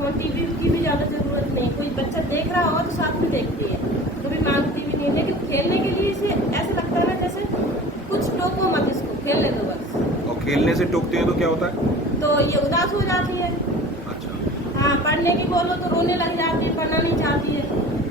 Phone TV की भी ज़्यादा ज़रूरत नहीं, कोई बच्चा देख रहा हो तो साथ में देखती है, कभी मांगती भी नहीं है। लेकिन खेलने के लिए इसे ऐसा लगता है ना जैसे कुछ टोको मत, इसको खेलने दो बस। और खेलने से टोकते हैं तो क्या होता है? तो ये उदास हो जाती है। अच्छा। हाँ, पढ़ने की बोलो तो रोने लग जाती है, पढ़ना नहीं चाहती है,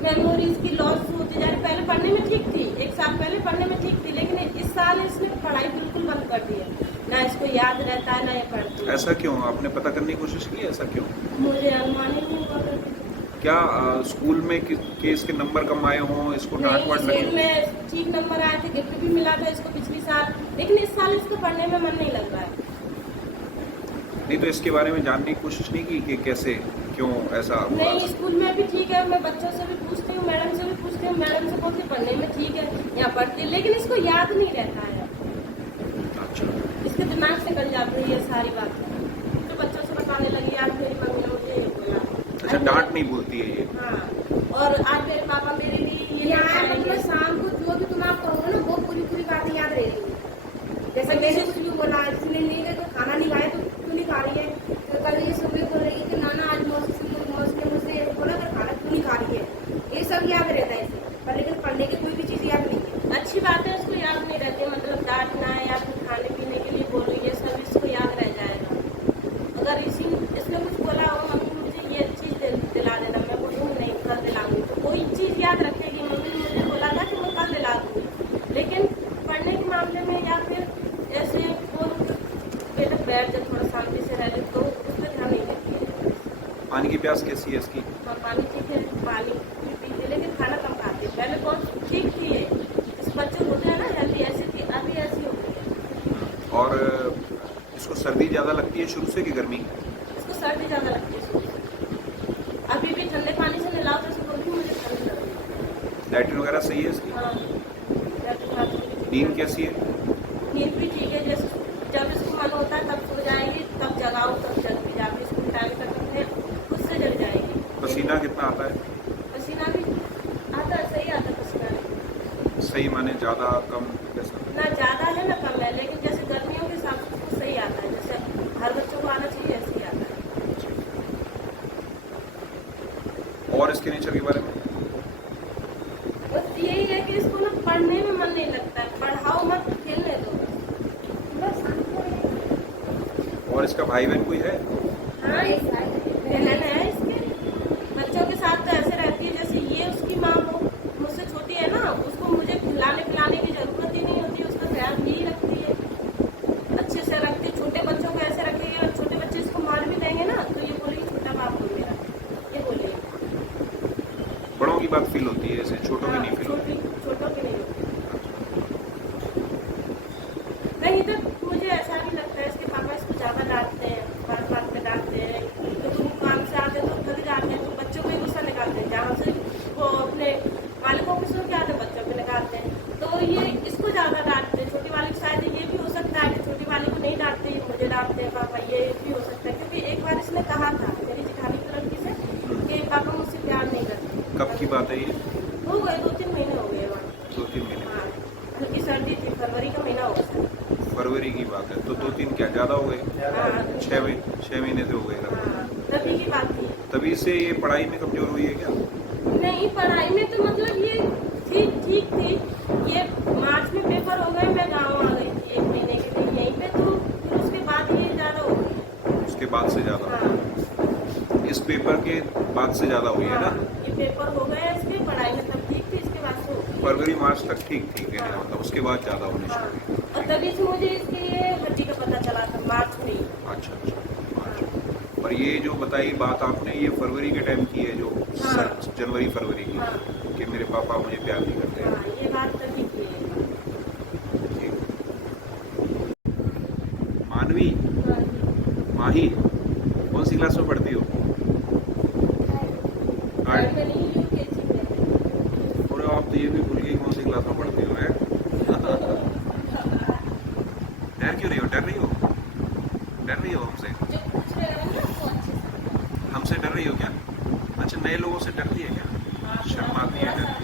मेमोरीज की लॉस होती जा रही। पहले पढ़ने में ठीक थी, एक साल पहले पढ़ने में ठीक थी, लेकिन इस साल इसने पढ़ाई बिल्कुल बंद कर दी है, ना इसको याद रहता है ना ये पढ़ती है। ऐसा क्यों? आपने पता करने की कोशिश की, ऐसा क्यों? मुझे अनुमान ही नहीं हुआ करती। क्या स्कूल में के इसके नंबर कम आए हों, इसको डांट नहीं, वाट स्कूल लगी? में ठीक नंबर आए थे, गिफ्ट भी मिला था इसको पिछली साल, लेकिन इस साल इसको पढ़ने में मन नहीं लग रहा है। नहीं तो इसके बारे में जानने की कोशिश नहीं की कि कैसे, क्यों ऐसा हुआ? नहीं, स्कूल में भी ठीक है, मैं बच्चों से भी पूछती हूँ, मैडम से भी पूछती हूँ, मैडम से बोलती पढ़ने में ठीक है, यहाँ पढ़ती है, लेकिन इसको याद नहीं रहता है। अच्छा। इसके दिमाग से निकल जाती है ये सारी बातें, तो बच्चों से बताने लगी आज मेरी मम्मी ने मुझे ये बोला। अच्छा, डांट नहीं बोलती है ये? हाँ, और आज मेरे पापा मेरे लिए ये मतलब शाम को जो भी तुम आप कहोगे ना वो पूरी पूरी बातें याद रहेगी। जैसे मैंने कुछ भी बोला, इसने नहीं गए तो खाना नहीं खाए तो क्यों नहीं खा रही है, तो कल ये सुबह बोल रही है कि नाना आज मौसी ने मुझसे बोला कि खाना क्यों नहीं खा रही है, ये सब याद रहता है इसे, पर लेकिन पढ़ने की कोई भी चीज़ याद नहीं है। अच्छी बात है, इसको याद नहीं रहती, मतलब डांटना है या फिर खाने पीने के लिए बोलो, ये सब इसको याद रह जाएगा। अगर इसने कुछ बोला हो मम्मी मुझे ये चीज़ दिला देना, मैं बोलूँगी नहीं कल दिलाऊंगी, तो कोई चीज़ याद रखेगी, मम्मी ने मुझे बोला था कि मैं कल दिला दूँगी। लेकिन पढ़ने के मामले में या फिर ऐसे बोल बेटा बैठ जा थोड़ा शांति से रह ले, तो उस पर ध्यान नहीं देती है। पानी की प्यास कैसी है इसकी? हाँ, पानी ठीक है, पानी भी पीती है, लेकिन खाना कम खाती है। पहले बहुत ठीक थी ये, इस बच्चे होते हैं ना हेल्दी, ऐसी थी, अभी ऐसी हो गई है। और इसको सर्दी ज़्यादा लगती है शुरू से कि गर्मी? इसको सर्दी ज़्यादा लगती है शुरू से। अभी भी ठंडे पानी से नहलाओ तो इसको बोलती मुझे ठंड लग रही है। लैट्रिन वगैरह सही है इसकी? हाँ, नींद कैसी है? नींद भी ठीक है, जैसे जब इसको मन होता है तब सो जाएगी, तब जगाओ तब जग भी जाती है, स्कूल टाइम तक है खुद से जग जाएगी। पसीना कितना आता है? पसीना भी आता है, सही आता है पसीना। सही माने ज़्यादा कम कैसा? ना ज़्यादा है ना कम है, लेकिन जैसे गर्मियों के हिसाब से उसको सही आता है, जैसे हर बच्चों को आना चाहिए ऐसे ही आता है। और इसके नेचर के बारे में? बस यही है कि इसको ना पढ़ने में मन नहीं लगता है, पढ़ाओ मत, खेलने दो बस। और इसका भाई बहन कोई है? हाँ, बहन है इसके, बच्चों के साथ तो ऐसे रहती है जैसे ये उसकी माँ हो, मुझसे छोटी है ना, उसको मुझे खिलाने पिलाने की जरूरत ही नहीं होती, उसका ख्याल यही रखती है, अच्छे से रखती है। छोटे बच्चों को ऐसे रखेगी और छोटे बच्चे इसको मार भी देंगे ना तो ये बोलेगी छोटा बाप हो मेरा, ये बोलेगी। बड़ों की बात फील होती है ऐसे, छोटों की नहीं फील होती? छोटों की नहीं होती। कहीं तक मुझे ऐसा भी लगता है इसके पापा इसको ज़्यादा डांटते हैं, बात बात पे डांटते हैं, तो तुम काम से आते तो थक जाते हैं तो बच्चों को ही गुस्सा निकालते हैं, जहाँ से वो अपने मालिकों के सो के आते बच्चों को निकालते हैं, तो ये इसको ज़्यादा डांटते हैं। छोटी वाली शायद ये भी हो सकता है कि छोटी वाली को नहीं डांटते, मुझे डांटते हैं पापा, ये भी हो सकता है, क्योंकि एक बार इसने कहा था मेरी जेठानी की लड़की से कि पापा मुझसे प्यार नहीं करते। कब की बात है ये? हो गए 2-3 महीने हो गए वहाँ। 2-3 महीने? हाँ, हल्की सर्दी थी, फरवरी का महीना होगा। फरवरी की बात है तो 2-3 क्या ज़्यादा हो गए? हाँ, 6 महीने से हो गए लगभग। हाँ, तभी की बात थी। तभी से ये पढ़ाई में कमजोर हुई है क्या? नहीं, पढ़ाई में तो मतलब ये ठीक थी, ये मार्च में पेपर हो गए, मैं गाँव आ गई थी 1 महीने के लिए यहीं पे, तो फिर उसके बाद ये ज़्यादा हो गई। उसके बाद से ज़्यादा? हाँ, इस पेपर के बाद से ज़्यादा हुई है ना? ये पेपर हो गए इसके, पढ़ाई में तब ठीक थी, इसके बाद से हो गई। फरवरी मार्च तक ठीक थी कहने का मतलब, उसके बाद ज़्यादा होने हाँ, शुरू हुई। और तभी से मुझे इसके ये हड्डी का पता चला था मार्च में ही। अच्छा अच्छा। और ये जो बताई बात आपने, ये फरवरी के टाइम की है जो हाँ। जनवरी फरवरी की, हाँ। कि मेरे पापा मुझे प्यार नहीं करते हैं। हाँ, ये बात तभी की है। मानवी, हाँ, माही, कौन सी क्लास में पढ़ती हो? थर्ड में नहीं, यूकेजी में। और आप तो ये भी भूल गई कौन सी क्लास में पढ़ती हो? है डर क्यों रही हो? डर रही हो? डर रही हो हमसे? जो पूछ रहे हो ना वो अच्छे से। हमसे डर रही हो क्या? अच्छा, नए लोगों से डरती है क्या? हाँ, शर्माती है? थोड़ा सा